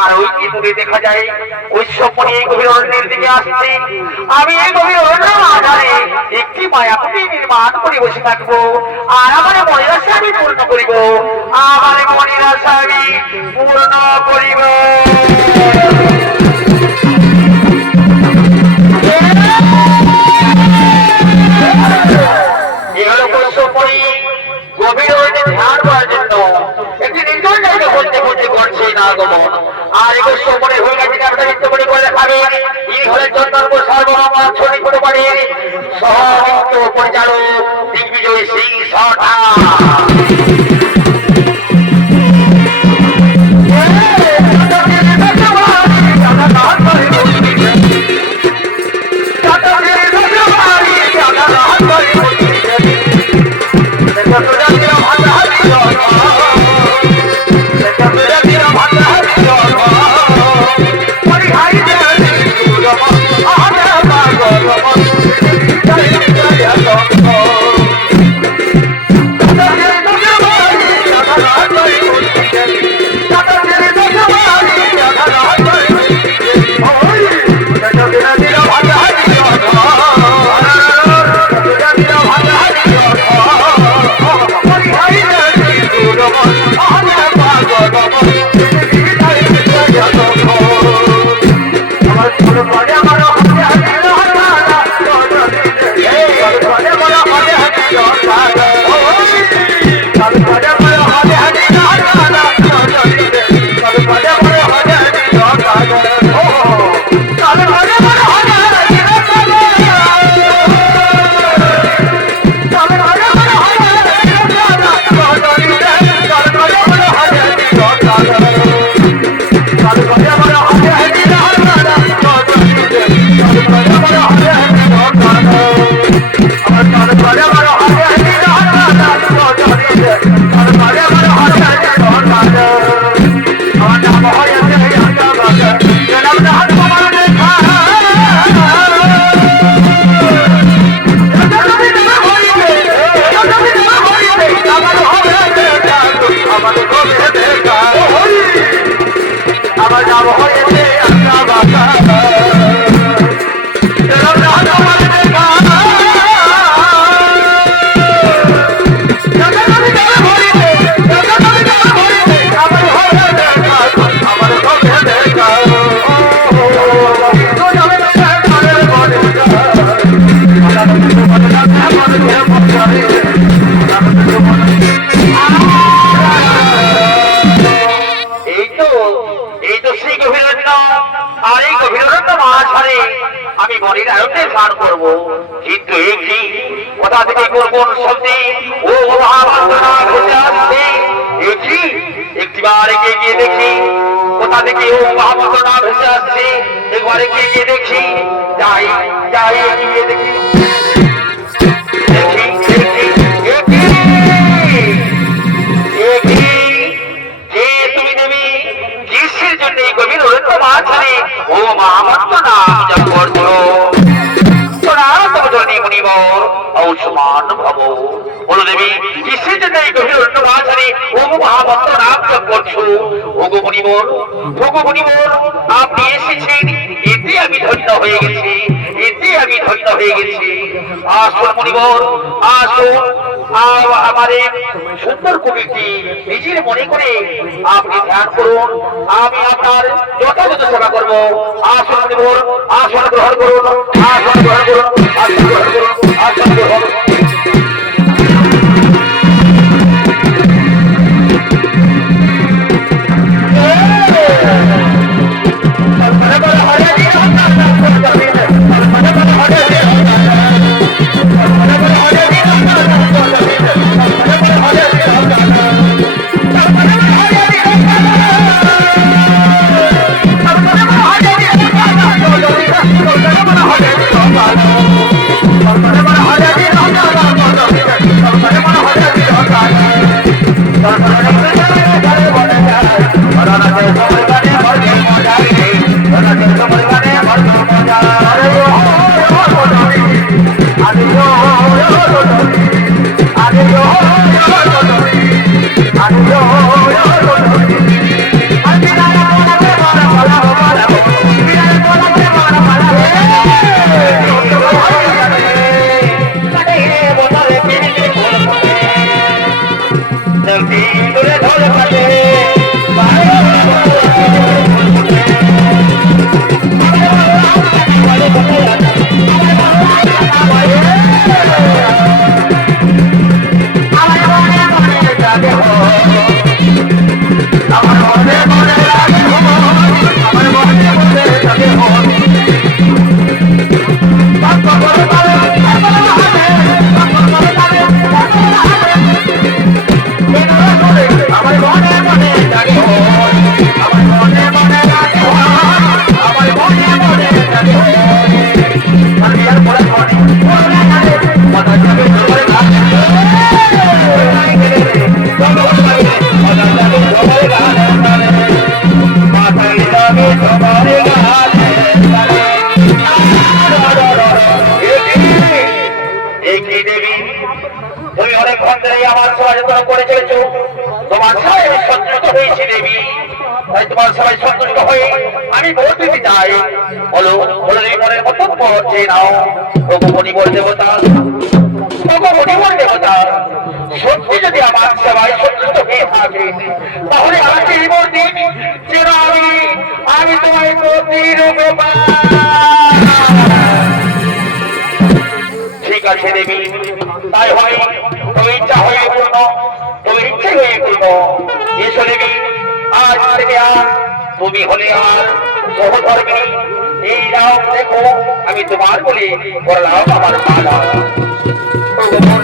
আর ওই কি দূরে দেখা যায় ওই স্বপ্নে এই গভীর অরণ্যের দিকে আসছে। আমি এই গভীর অরণ্যের আধারে একটি মায়াপুরী নির্মাণ করে বসে থাকবো, আর আমার মনের আশা আমি পূর্ণ করিব, আমার মনের আশা আমি পূর্ণ করিব। গভীর অরণ্যে ধ্যান করার জন্য একটি নির্জন জায়গা বলতে বলতে করছে না আগমন। আর এগুলো সময় হয়ে গেছে আপনার নিত্য মনে করে খাবেন এই ঘরের জন্য সর্বমঙ্গল ছড়ি করে পারে সহনিত্য পরিচালক দিগ্বিজয় সিং সরকার। যাব হয়েছে আশা বাঁকা আমি বনের আয়তে স্নান করবো কিন্তু একই কোথা থেকে কোন শব্দে ও মহাবন্দনা ভেসে আসছে একই একটিবার এগিয়ে গিয়ে দেখি কোথা থেকে ও মহাবন্দনা ভেসে আসছে একবার এগিয়ে গিয়ে দেখি যাই যাই এগিয়ে দেখি দেখি দেখি একই কে তুমি দেবী কিসের জন্য এই গভীর অরণ্য মাঝারে ও মহাবন্দনা জপ করছো মুনিবর ঔসমান ভব বলো দেবী কিসের জন্য এই গভীর অরণ্য মাঝারে ও মহাবন্দনা জপ করছো ওগো মুনিবর আপনি এসেছেন এতে আমি ধন্য হয়ে গেছি আসুন মুনিবর আসুন আমাদের সুন্দর কবিটি নিজের মনে করে আপনি ধ্যান করুন আমি আপনার যথাযথ সেবা করবো আসন মুনিবর আসন গ্রহণ করুন আসন গ্রহণ করুন আসন গ্রহণ করুন আসন গ্রহণ আমি বলতে চাই বলো বলো এই মনের মতো পড়ছে নাও ভগবনী বল দেবতা সত্যি যদি আমার সেবায় সন্তুষ্ট হয়ে থাকে তাহলে আজকে এই দিন যেন আমি তোমায় প্রতিরূপে ঠিক আছে দেবী তাই হয় তুমি ইচ্ছা হয়ে পূর্ণ তুমি ইচ্ছে হয়ে পূর্ণ এসো দেবী আজ থেকে তুমি হলে আমার সহধর্মিনী এই নাও দেখো আমি তোমার বলে করলাম আমার বাবা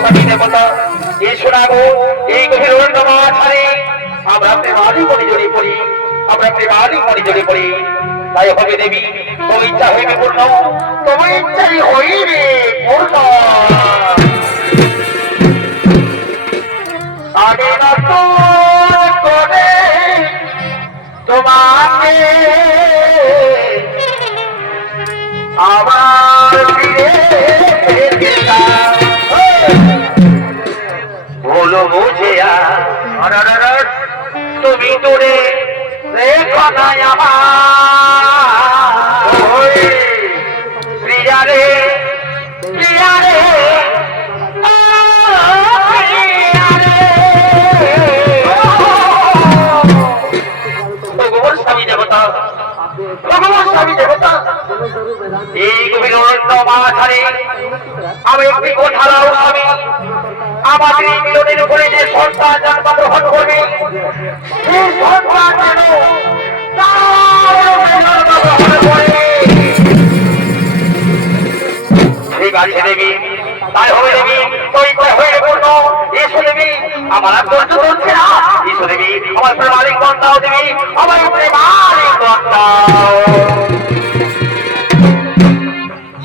স্বামী দেবতা এই শোনাবো এই গভীর অরণ্য মাঝারে আমরা প্রেমালি মনে জড়িয়ে পড়ি তাই হবে দেবী তোমার ইচ্ছা হইবে পূর্ণ তোমার ইচ্ছাই হইবে পূর্ণ আগে না করে তোমাকে আবার ফিরে বলো বুঝিয়া তুমি তোরে দেখো নাই আমার প্রিয়া রে প্রিয়া রে ভগবান স্বামী দেবতা ভগবান স্বামী দেবতা এই গভীর অরণ্য মাঝারে আমি একটি কোঠারাও স্বামী আমাদের এই মিলনের উপরে যে সন্তান জন্মগ্রহণ করবে সেই সন্তান যেন ঠিক আছে দেবী তাই হবে দেবী তৈরি হয়ে পূর্ণ এসো দেবী আমার আর ধৈর্য ধরছে না এসো দেবী আমার প্রেমালিক বন্ধাও দেবী আমার প্রেমালিক বন্ধাও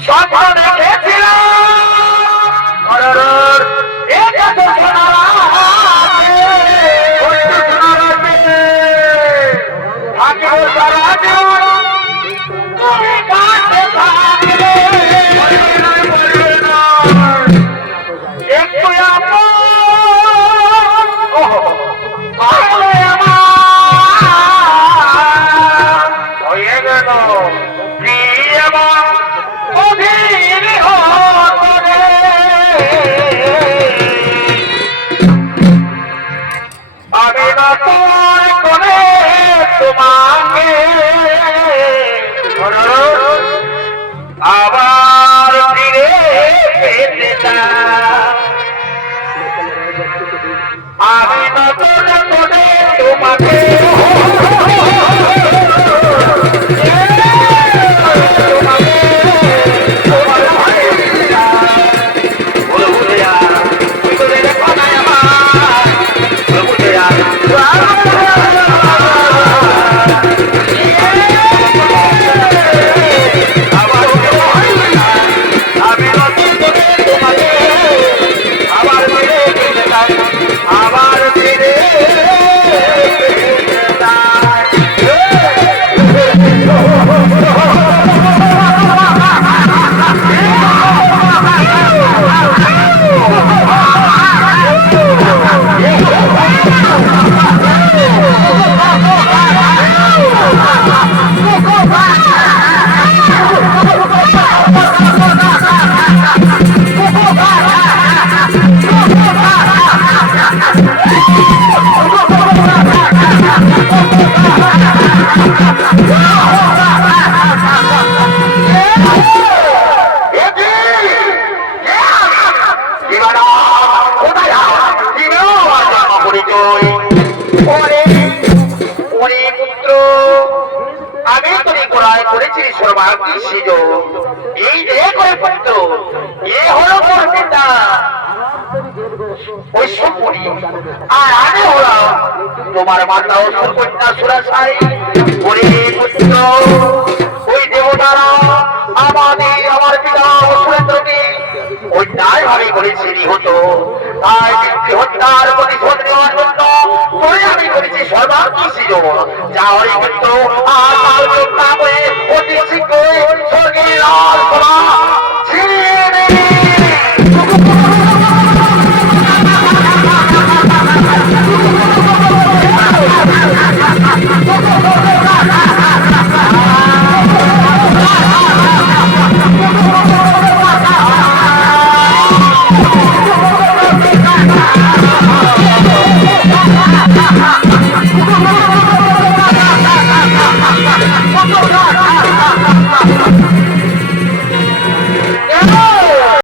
স্বপ্ন দেখেছিলাম এটা তো শোনা থাকিব সারা জীবন তুমি পাশে থাকবে একটু হয়ে গেল আমি নতুন করে তোমাকে আবার ফিরে পেতে চাই আমি নতুন করে তোমাকে এই যে করে পুত্র এ হলো তোর পিতা ওই সুপুরি আর আমি হলাম তোমার মাতা ও সুকন্যা সুরাশাই ওরে পুত্র ওই দেবতারা আমাদের আমার পিতা ও সুরেন্দ্রকে ওই দায় ভাবে করেছে নিহত তাই ব্যক্তি হত্যার প্রতিশোধ নেওয়ার জন্য করে আমি করেছি সর্বাঙ্গী সৃজন যা হরে কিন্তু আর না করে অতি শীঘ্রই স্বর্গের লাল সভা ছিনিয়ে নেবে